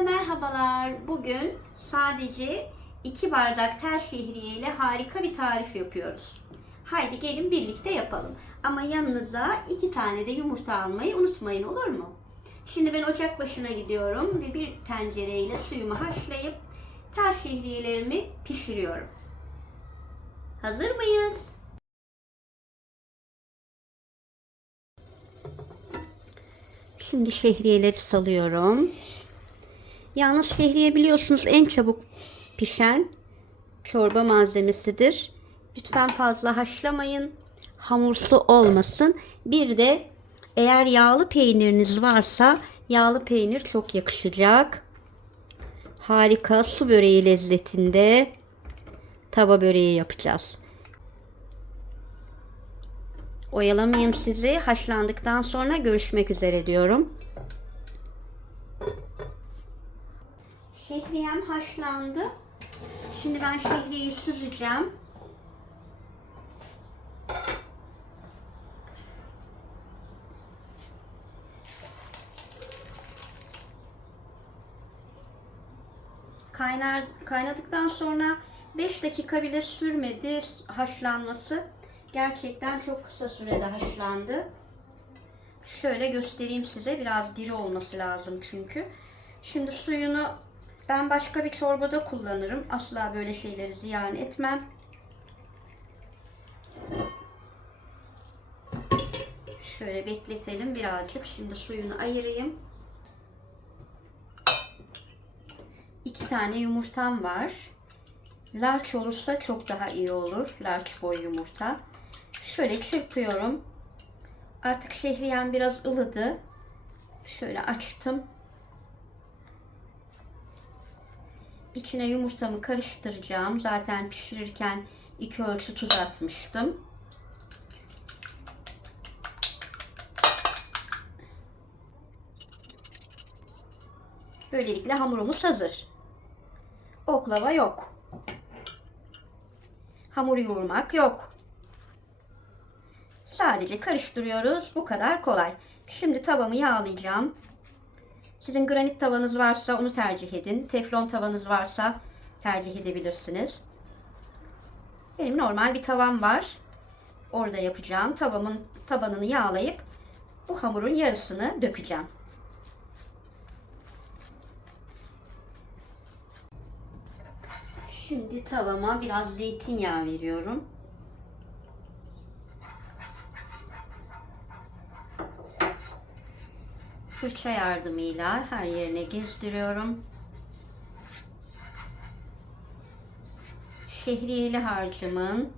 Herkese merhabalar. Bugün sadece 2 bardak tel şehriye ile harika bir tarif yapıyoruz. Haydi gelin birlikte yapalım. Ama yanınıza 2 tane de yumurta almayı unutmayın olur mu? Şimdi ben ocak başına gidiyorum ve bir tencereyle suyumu haşlayıp tel şehriyelerimi pişiriyorum. Hazır mıyız? Şimdi şehriyeleri salıyorum. Yalnız şehriye biliyorsunuz en çabuk pişen çorba malzemesidir. Lütfen fazla haşlamayın. Hamursu olmasın. Bir de eğer yağlı peyniriniz varsa yağlı peynir çok yakışacak. Harika su böreği lezzetinde tava böreği yapacağız. Oyalamayayım sizi. Haşlandıktan sonra görüşmek üzere diyorum. Şehriyem haşlandı. Şimdi ben şehriyeyi süzeceğim. Kaynar, kaynadıktan sonra 5 dakika bile sürmedi haşlanması. Gerçekten çok kısa sürede haşlandı. Şöyle göstereyim size. Biraz diri olması lazım çünkü. Şimdi suyunu ben başka bir çorbada kullanırım. Asla böyle şeyleri ziyan etmem. Şöyle bekletelim birazcık. Şimdi suyunu ayırayım. İki tane yumurtam var. Larç olursa çok daha iyi olur. Larç boy yumurta. Şöyle çırpıyorum. Artık şehriyem biraz ılıdı. Şöyle açtım. İçine yumurtamı karıştıracağım. Zaten pişirirken iki ölçü tuz atmıştım. Böylelikle hamurumuz hazır. Oklava yok. Hamur yoğurmak yok. Sadece karıştırıyoruz. Bu kadar kolay. Şimdi tavamı yağlayacağım. Sizin granit tavanız varsa onu tercih edin. Teflon tavanız varsa tercih edebilirsiniz. Benim normal bir tavam var. Orada yapacağım. Tavamın tabanını yağlayıp bu hamurun yarısını dökeceğim. Şimdi tavama biraz zeytinyağı veriyorum. Fırça yardımıyla her yerine gezdiriyorum. Şehriyeli harcımın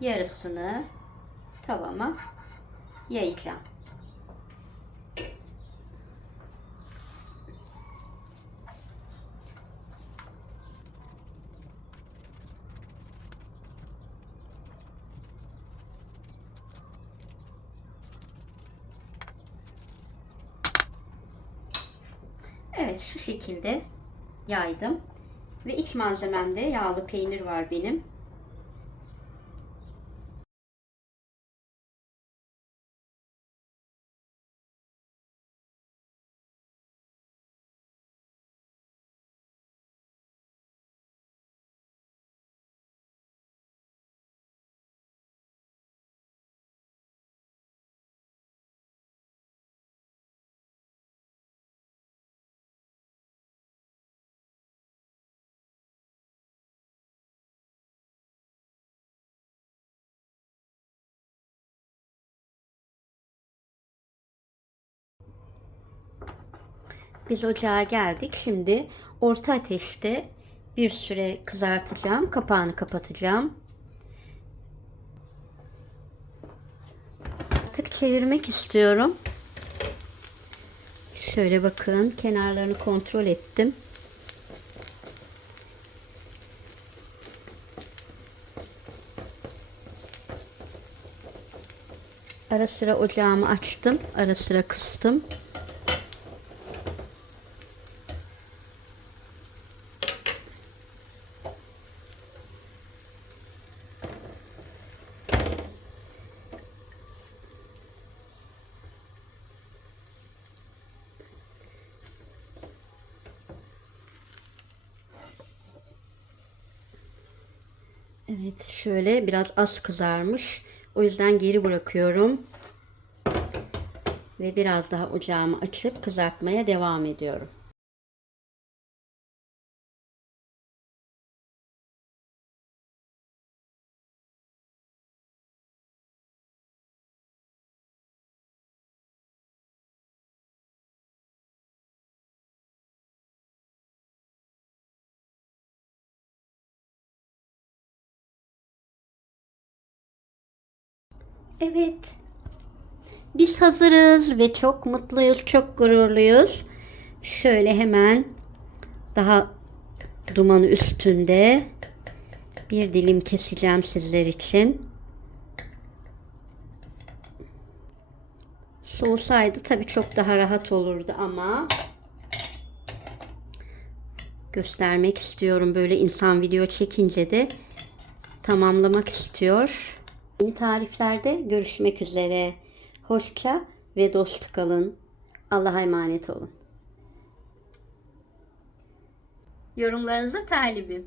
yarısını tavama yayacağım. Evet şu şekilde yaydım. Ve iç malzememde yağlı peynir var benim. Biz ocağa geldik. Şimdi orta ateşte bir süre kızartacağım. Kapağını kapatacağım. Artık çevirmek istiyorum. Şöyle bakın kenarlarını kontrol ettim. Ara sıra ocağımı açtım. Ara sıra kıstım. Evet şöyle biraz az kızarmış. O yüzden geri bırakıyorum. Ve biraz daha ocağımı açıp kızartmaya devam ediyorum. Evet. Biz hazırız ve çok mutluyuz, çok gururluyuz. Şöyle hemen daha dumanı üstünde bir dilim keseceğim sizler için. Soğusaydı tabii çok daha rahat olurdu ama göstermek istiyorum. Böyle insan video çekince de tamamlamak istiyor. Yeni tariflerde görüşmek üzere. Hoşça ve dost kalın. Allah'a emanet olun. Yorumlarınızı talibim.